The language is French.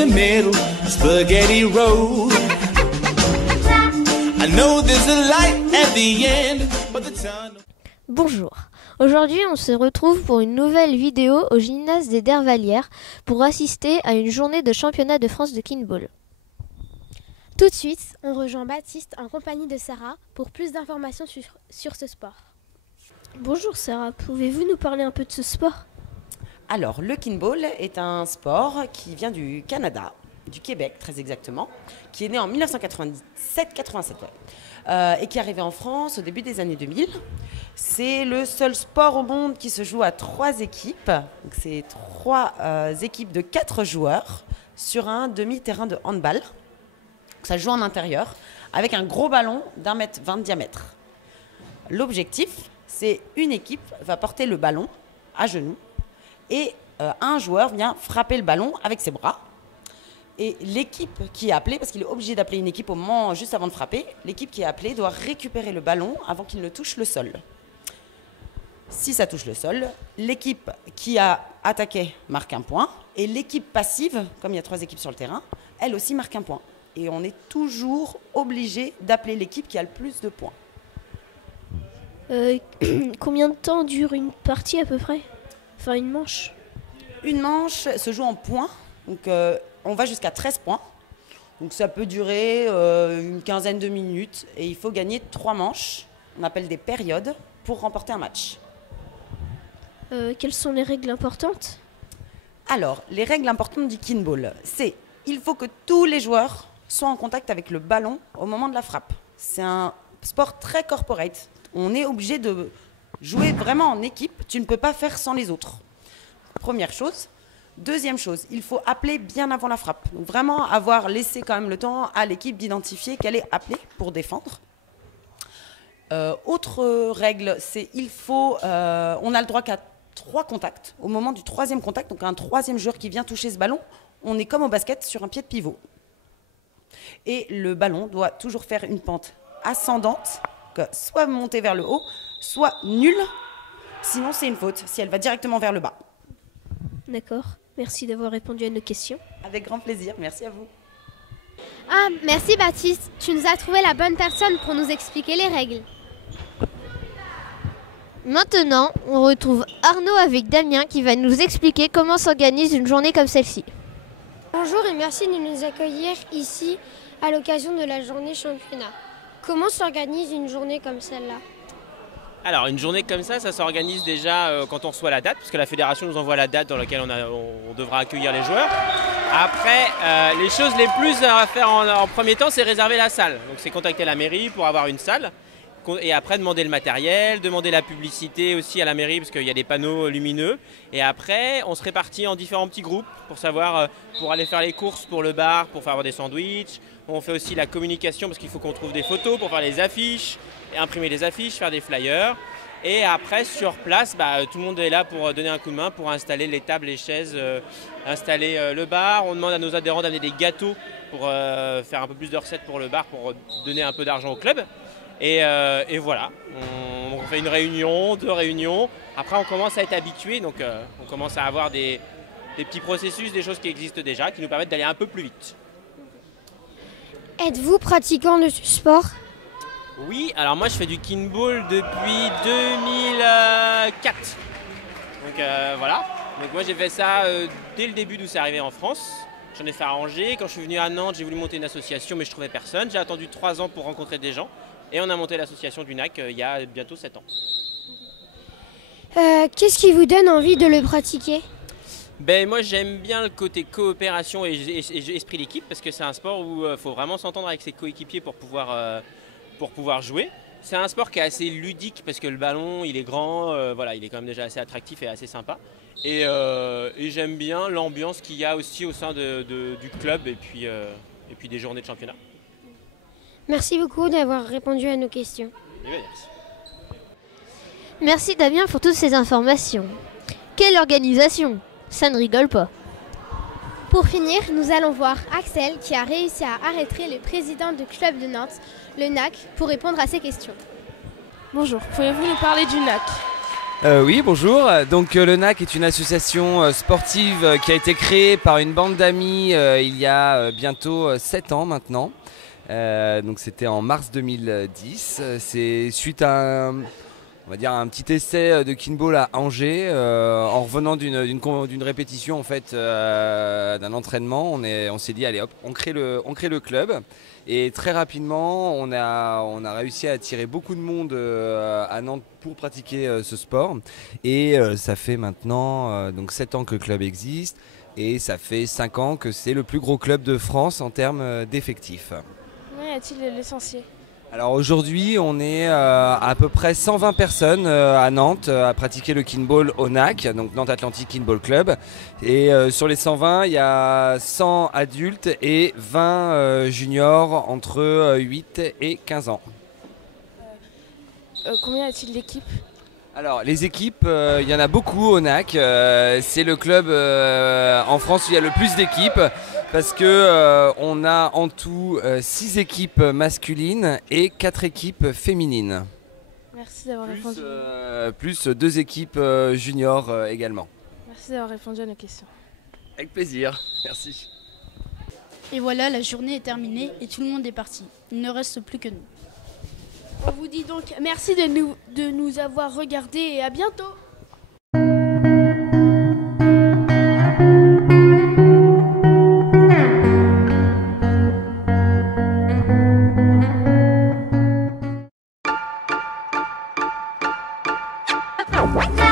the middle, spaghetti road. I know there's a light at the end, but the tunnel... Bonjour, aujourd'hui on se retrouve pour une nouvelle vidéo au gymnase des Dervalières pour assister à une journée de championnat de France de kinball. Tout de suite, on rejoint Baptiste en compagnie de Sarah pour plus d'informations sur ce sport. Bonjour Sarah, pouvez-vous nous parler un peu de ce sport ? Alors, le kinball est un sport qui vient du Canada, du Québec très exactement, qui est né en 1987, et qui est arrivé en France au début des années 2000. C'est le seul sport au monde qui se joue à 3 équipes. Donc, c'est 3 équipes de 4 joueurs sur un demi-terrain de handball. Ça se joue en intérieur avec un gros ballon d'1,20 m de diamètre. L'objectif, c'est une équipe va porter le ballon à genoux et un joueur vient frapper le ballon avec ses bras. Et l'équipe qui est appelée, parce qu'il est obligé d'appeler une équipe au moment juste avant de frapper, l'équipe qui est appelée doit récupérer le ballon avant qu'il ne touche le sol. Si ça touche le sol, l'équipe qui a attaqué marque un point et l'équipe passive, comme il y a 3 équipes sur le terrain, elle aussi marque un point. Et on est toujours obligé d'appeler l'équipe qui a le plus de points. Combien de temps dure une partie à peu près ? Enfin une manche ? Une manche se joue en points, donc on va jusqu'à 13 points. Donc ça peut durer une quinzaine de minutes et il faut gagner 3 manches, on appelle des périodes, pour remporter un match. Quelles sont les règles importantes ? Alors, les règles importantes du kinball, c'est il faut que tous les joueurs soient en contact avec le ballon au moment de la frappe. C'est un sport très corporate. On est obligé de jouer vraiment en équipe. Tu ne peux pas faire sans les autres. Première chose. Deuxième chose, il faut appeler bien avant la frappe. Donc vraiment avoir laissé quand même le temps à l'équipe d'identifier qu'elle est appelée pour défendre. Autre règle, c'est on a le droit qu'à 3 contacts. Au moment du 3e contact, donc un 3e joueur qui vient toucher ce ballon, on est comme au basket sur un pied de pivot. Et le ballon doit toujours faire une pente ascendante, soit monter vers le haut, soit nulle. Sinon, c'est une faute, si elle va directement vers le bas. D'accord, merci d'avoir répondu à nos questions. Avec grand plaisir, merci à vous. Ah, merci Baptiste, tu nous as trouvé la bonne personne pour nous expliquer les règles. Maintenant, on retrouve Arnaud avec Damien qui va nous expliquer comment s'organise une journée comme celle-ci. Bonjour et merci de nous accueillir ici à l'occasion de la journée championnat. Comment s'organise une journée comme celle-là ? Alors une journée comme ça s'organise déjà quand on reçoit la date, puisque la fédération nous envoie la date dans laquelle on devra accueillir les joueurs. Après, les choses les plus à faire en premier temps, c'est réserver la salle. Donc c'est contacter la mairie pour avoir une salle. Et après demander le matériel, demander la publicité aussi à la mairie parce qu'il y a des panneaux lumineux. Et après on se répartit en différents petits groupes pour savoir, pour aller faire les courses pour le bar, pour faire des sandwichs. On fait aussi la communication parce qu'il faut qu'on trouve des photos pour faire les affiches, et imprimer les affiches, faire des flyers. Et après sur place, tout le monde est là pour donner un coup de main, pour installer les tables, les chaises, installer le bar. On demande à nos adhérents d'amener des gâteaux pour faire un peu plus de recettes pour le bar, pour donner un peu d'argent au club. Et voilà, on fait une réunion, 2 réunions. Après, on commence à être habitué, donc on commence à avoir des petits processus, des choses qui existent déjà, qui nous permettent d'aller un peu plus vite. Êtes-vous pratiquant de ce sport ? Oui, alors moi je fais du kinball depuis 2004. Donc voilà, donc moi j'ai fait ça dès le début d'où c'est arrivé en France. J'en ai fait à Angers. Quand je suis venu à Nantes, j'ai voulu monter une association, mais je ne trouvais personne. J'ai attendu 3 ans pour rencontrer des gens. Et on a monté l'association du NAC il y a bientôt 7 ans. Qu'est-ce qui vous donne envie de le pratiquer ? Moi j'aime bien le côté coopération et esprit d'équipe parce que c'est un sport où il faut vraiment s'entendre avec ses coéquipiers pour pouvoir jouer. C'est un sport qui est assez ludique parce que le ballon il est grand, il est quand même déjà assez attractif et assez sympa. Et j'aime bien l'ambiance qu'il y a aussi au sein du club et puis des journées de championnat. Merci beaucoup d'avoir répondu à nos questions. Merci. Merci Damien pour toutes ces informations. Quelle organisation ! Ça ne rigole pas. Pour finir, nous allons voir Axel qui a réussi à arrêter le président du club de Nantes, le NAC, pour répondre à ces questions. Bonjour, pouvez-vous nous parler du NAC ? Oui, bonjour. Donc le NAC est une association sportive qui a été créée par une bande d'amis il y a bientôt 7 ans maintenant. Donc c'était en mars 2010. C'est suite à on va dire un petit essai de kinball à Angers. En revenant d'une répétition en fait, d'un entraînement, on s'est dit allez hop, on crée le club. Et très rapidement, on a réussi à attirer beaucoup de monde à Nantes pour pratiquer ce sport. Et ça fait maintenant donc 7 ans que le club existe. Et ça fait 5 ans que c'est le plus gros club de France en termes d'effectifs. Combien y a-t-il licenciés? Alors aujourd'hui, on est à peu près 120 personnes à Nantes à pratiquer le kinball au NAC, donc Nantes Atlantic Kinball Club. Et sur les 120, il y a 100 adultes et 20 juniors entre 8 et 15 ans. Combien y a-t-il d'équipes? Alors les équipes, il y en a beaucoup au NAC. C'est le club en France où il y a le plus d'équipes. Parce que on a en tout 6 équipes masculines et 4 équipes féminines. Merci d'avoir répondu. Plus 2 équipes juniors également. Merci d'avoir répondu à nos questions. Avec plaisir, merci. Et voilà, la journée est terminée et tout le monde est parti. Il ne reste plus que nous. On vous dit donc merci de nous avoir regardés et à bientôt. Now